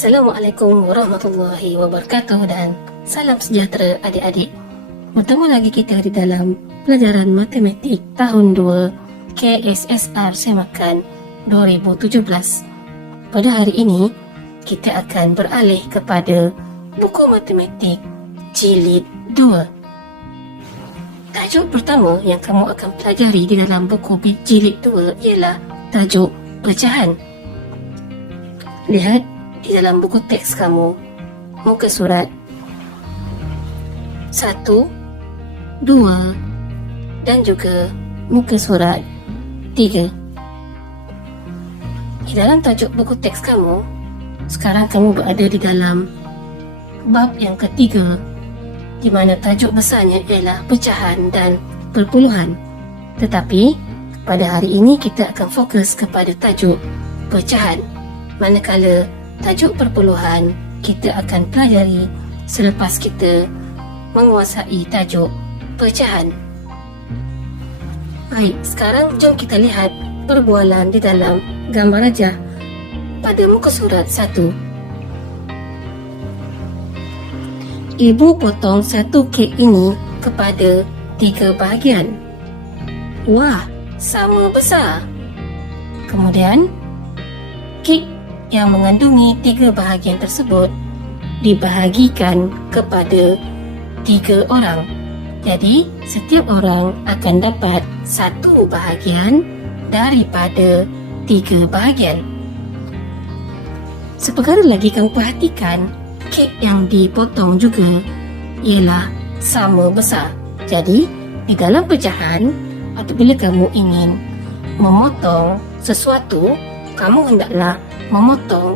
Assalamualaikum warahmatullahi wabarakatuh dan salam sejahtera adik-adik. Bertemu lagi kita di dalam pelajaran matematik tahun 2 KSSR Semakan 2017. Pada hari ini kita akan beralih kepada buku matematik jilid 2. Tajuk pertama yang kamu akan pelajari di dalam buku jilid 2 ialah tajuk pecahan. Lihat di dalam buku teks kamu, muka surat 1, 2 dan juga muka surat 3. Di dalam tajuk buku teks kamu, sekarang kamu berada di dalam bab yang ketiga, di mana tajuk besarnya ialah pecahan dan perpuluhan. Tetapi pada hari ini kita akan fokus kepada tajuk pecahan, manakala tajuk perpuluhan kita akan pelajari selepas kita menguasai tajuk pecahan. Baik, sekarang jom kita lihat perbualan di dalam gambar rajah pada muka surat 1. Ibu potong satu kek ini kepada 3 bahagian. Wah, sama besar. Kemudian, kek yang mengandungi 3 bahagian tersebut dibahagikan kepada 3 orang. Jadi, setiap orang akan dapat 1 bahagian daripada 3 bahagian. Seperkara lagi kamu perhatikan, kek yang dipotong juga ialah sama besar. Jadi, di dalam pecahan, apabila kamu ingin memotong sesuatu, kamu hendaklah memotong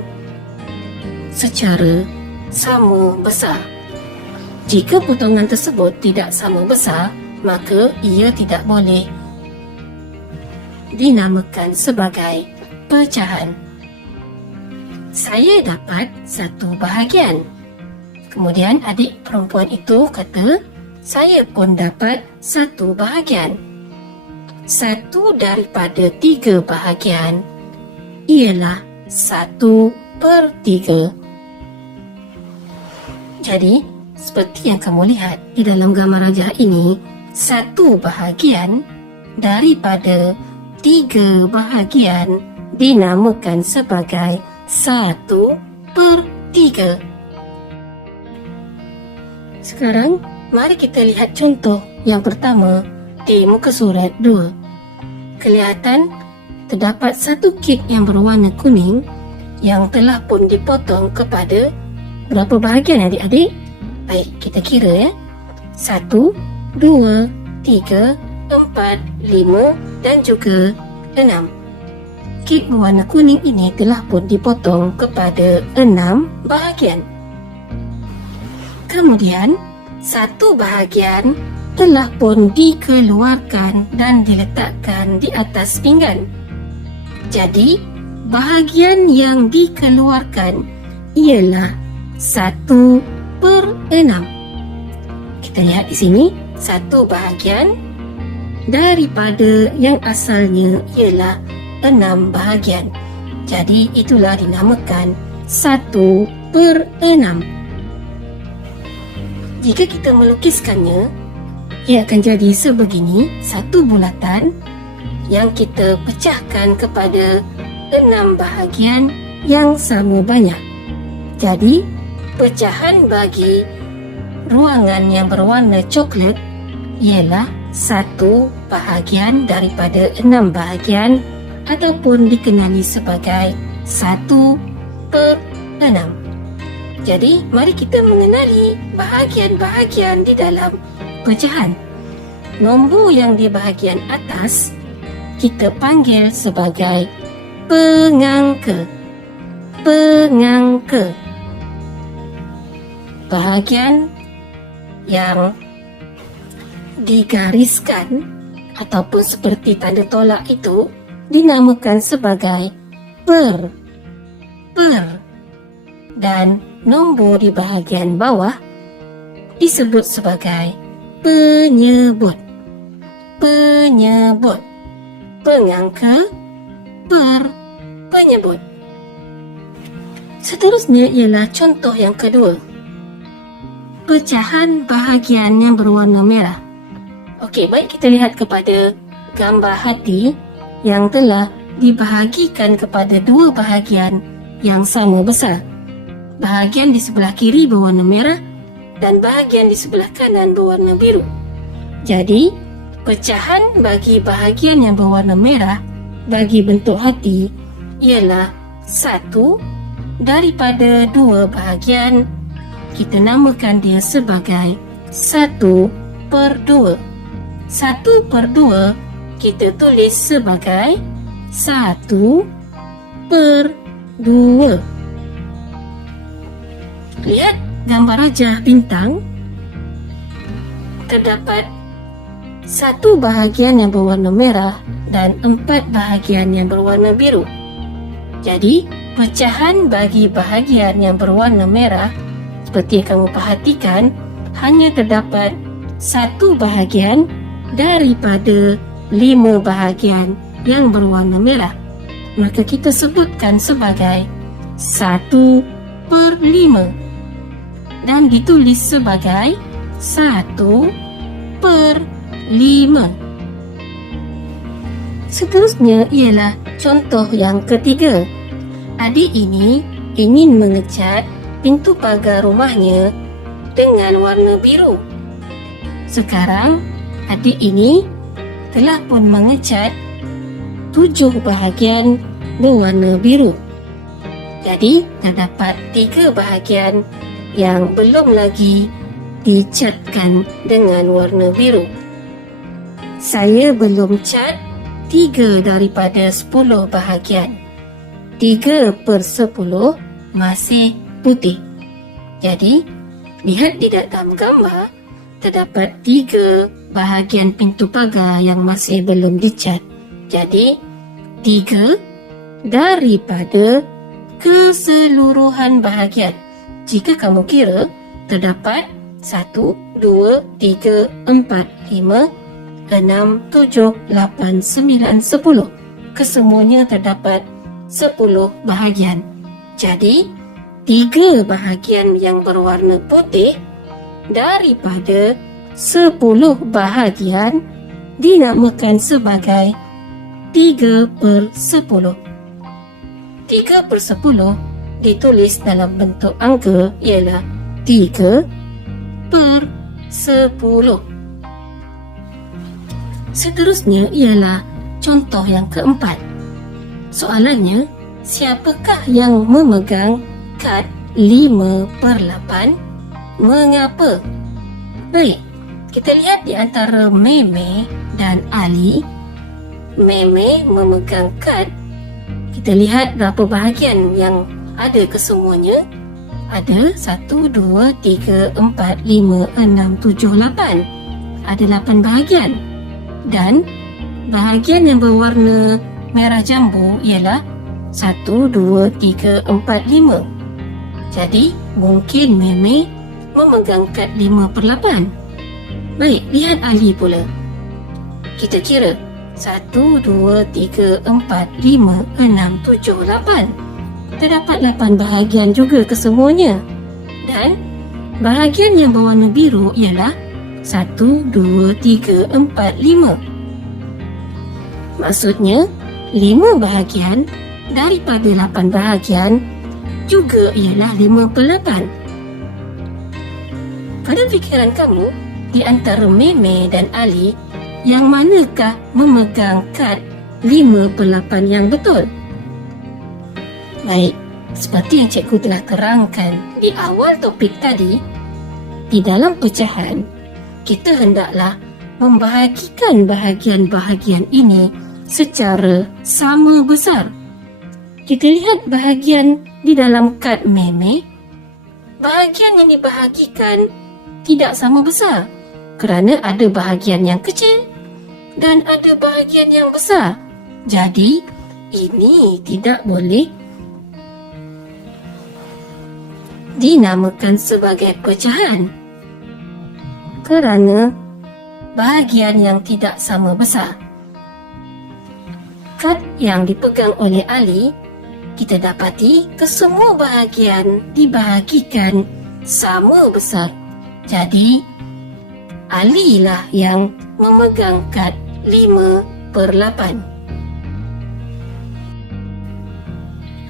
secara sama besar. Jika potongan tersebut tidak sama besar, maka ia tidak boleh dinamakan sebagai pecahan. Saya dapat 1 bahagian. Kemudian adik perempuan itu kata, saya pun dapat 1 bahagian. 1 daripada 3 bahagian ialah 1/3. Jadi, seperti yang kamu lihat di dalam gambar rajah ini, 1 bahagian daripada 3 bahagian dinamakan sebagai 1/3. Sekarang, mari kita lihat contoh yang pertama di muka surat 2. Kelihatan terdapat 1 kek yang berwarna kuning yang telah pun dipotong kepada berapa bahagian adik-adik? Baik, kita kira ya. 1, 2, 3, 4, 5 dan juga 6. Kek berwarna kuning ini telah pun dipotong kepada 6 bahagian. Kemudian, 1 bahagian telah pun dikeluarkan dan diletakkan di atas pinggan. Jadi, bahagian yang dikeluarkan ialah 1/6. Kita lihat di sini, 1 bahagian daripada yang asalnya ialah 6 bahagian. Jadi, itulah dinamakan 1/6. Jika kita melukiskannya, ia akan jadi sebegini, 1 bulatan yang kita pecahkan kepada 6 bahagian yang sama banyak. Jadi, pecahan bagi ruangan yang berwarna coklat ialah 1 bahagian daripada 6 bahagian ataupun dikenali sebagai 1/6. Jadi, mari kita mengenali bahagian-bahagian di dalam pecahan. Nombor yang di bahagian atas kita panggil sebagai pengangka. Pengangka. Bahagian yang digariskan ataupun seperti tanda tolak itu dinamakan sebagai per. Dan nombor di bahagian bawah disebut sebagai penyebut. Pengangka, penyebut. Seterusnya ialah contoh yang kedua. Pecahan bahagian yang berwarna merah. Okey, baik kita lihat kepada gambar hati yang telah dibahagikan kepada dua bahagian yang sama besar. Bahagian di sebelah kiri berwarna merah dan bahagian di sebelah kanan berwarna biru. Jadi, pecahan bagi bahagian yang berwarna merah bagi bentuk hati ialah 1 daripada 2 bahagian. Kita namakan dia sebagai 1/2. 1/2 kita tulis sebagai 1/2. Lihat gambar rajah bintang. Terdapat 1 bahagian yang berwarna merah dan 4 bahagian yang berwarna biru. Jadi, pecahan bagi bahagian yang berwarna merah, seperti yang kamu perhatikan, hanya terdapat 1 bahagian daripada 5 bahagian yang berwarna merah. Maka kita sebutkan sebagai 1/5 dan ditulis sebagai 1/5. Seterusnya ialah contoh yang ketiga. Adik ini ingin mengecat pintu pagar rumahnya dengan warna biru. Sekarang, adik ini telah pun mengecat 7 bahagian berwarna biru. Jadi, terdapat 3 bahagian yang belum lagi dicatkan dengan warna biru. Saya belum cat 3 daripada 10 bahagian. 3/10 masih putih. Jadi, lihat di dalam gambar, terdapat 3 bahagian pintu pagar yang masih belum dicat. Jadi, 3 daripada keseluruhan bahagian. Jika kamu kira, terdapat 1, 2, 3, 4, 5, 6, 7, 8, 9, 10. Kesemuanya terdapat 10 bahagian. Jadi, 3 bahagian yang berwarna putih daripada 10 bahagian dinamakan sebagai 3/10. 3/10 ditulis dalam bentuk angka ialah 3/10. Seterusnya ialah contoh yang keempat. Soalannya, siapakah yang memegang kad 5/8? Mengapa? Baik, kita lihat di antara Meme dan Ali. Meme memegang kad. Kita lihat berapa bahagian yang ada kesemuanya. Ada 1, 2, 3, 4, 5, 6, 7, 8. Ada 8 bahagian. Dan bahagian yang berwarna merah jambu ialah 1, 2, 3, 4, 5. Jadi, mungkin Meme memegang kad 5/8. Baik, lihat Ali pula. Kita kira 1, 2, 3, 4, 5, 6, 7, 8. Terdapat 8 bahagian juga kesemuanya. Dan bahagian yang berwarna biru ialah 1, 2, 3, 4, 5. Maksudnya, 5 bahagian daripada 8 bahagian juga ialah 5/8. Pada fikiran kamu, di antara Meme dan Ali, yang manakah memegang kad 5/8 yang betul? Baik, seperti yang cikgu telah terangkan di awal topik tadi, di dalam pecahan, kita hendaklah membahagikan bahagian-bahagian ini secara sama besar. Kita lihat bahagian di dalam kad Meme. Bahagian yang dibahagikan tidak sama besar kerana ada bahagian yang kecil dan ada bahagian yang besar. Jadi, ini tidak boleh dinamakan sebagai pecahan kerana bahagian yang tidak sama besar. Kad yang dipegang oleh Ali kita dapati kesemua bahagian dibahagikan sama besar. Jadi, Ali lah yang memegang kad 5/8.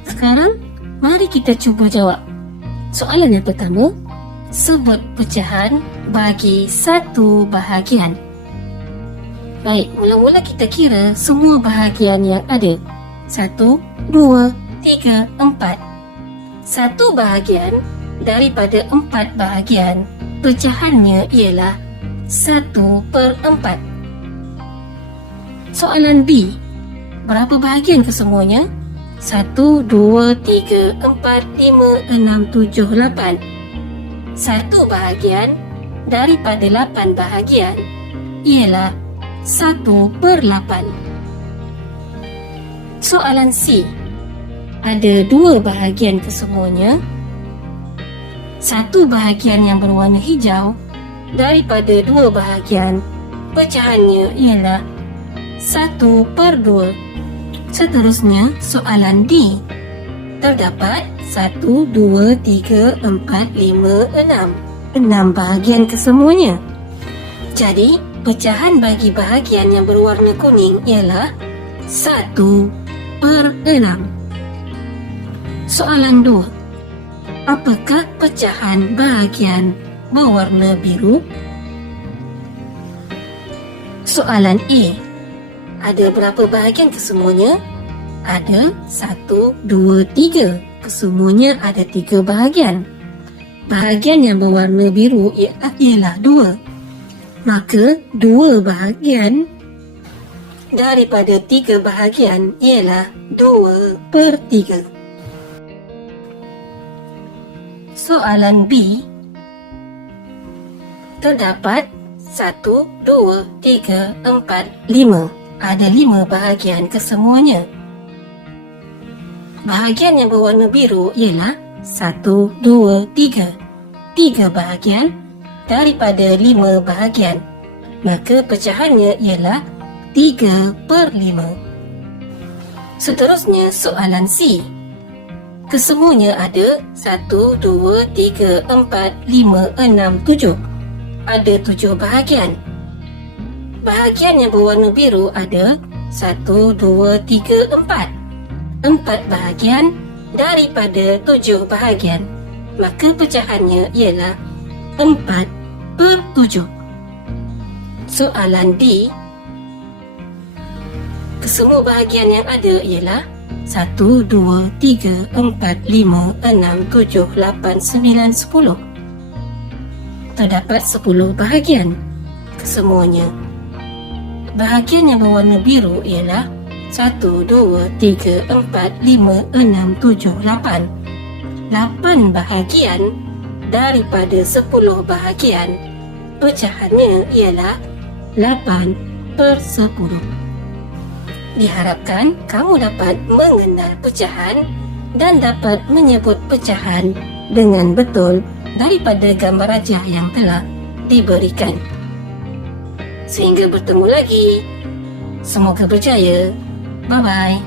Sekarang, mari kita cuba jawab. Soalan yang pertama, sebut pecahan bagi satu bahagian. Baik, mula-mula kita kira semua bahagian yang ada. 1, 2, 3, 4. Satu bahagian daripada 4 bahagian, pecahannya ialah 1/4. Soalan B, berapa bahagian kesemuanya? 1, 2, 3, 4, 5, 6, 7, 8. Satu bahagian daripada 8 bahagian ialah 1/8. Soalan C, ada 2 bahagian kesemuanya. Satu bahagian yang berwarna hijau daripada 2 bahagian, pecahannya ialah 1/2. Seterusnya, soalan D, terdapat 1, 2, 3, 4, 5, 6. 6 bahagian kesemuanya. Jadi, pecahan bagi bahagian yang berwarna kuning ialah 1/6. Soalan 2, apakah pecahan bahagian berwarna biru? Soalan A, ada berapa bahagian kesemuanya? Ada 1, 2, 3. Kesemuanya ada 3 bahagian. Bahagian yang berwarna biru ialah 2. Maka 2 bahagian daripada 3 bahagian ialah 2/3. Soalan B, terdapat 1, 2, 3, 4, 5. Ada 5 bahagian kesemuanya. Bahagian yang berwarna biru ialah 1, 2, 3. 3 bahagian daripada 5 bahagian. Maka pecahannya ialah 3/5. Seterusnya, soalan C. Kesemuanya ada 1, 2, 3, 4, 5, 6, 7. Ada 7 bahagian. Bahagian yang berwarna biru ada 1, 2, 3, 4. 4 bahagian daripada 7 bahagian. Maka pecahannya ialah 4/7. Soalan D, kesemua bahagian yang ada ialah 1, 2, 3, 4, 5, 6, 7, 8, 9, 10. Terdapat 10 bahagian kesemuanya. Bahagian yang berwarna biru ialah 1, 2, 3, 4, 5, 6, 7, 8. 8 bahagian daripada 10 bahagian. Pecahannya ialah 8/10. Diharapkan kamu dapat mengenal pecahan dan dapat menyebut pecahan dengan betul daripada gambar rajah yang telah diberikan. Sehingga bertemu lagi. Semoga berjaya. Bye-bye.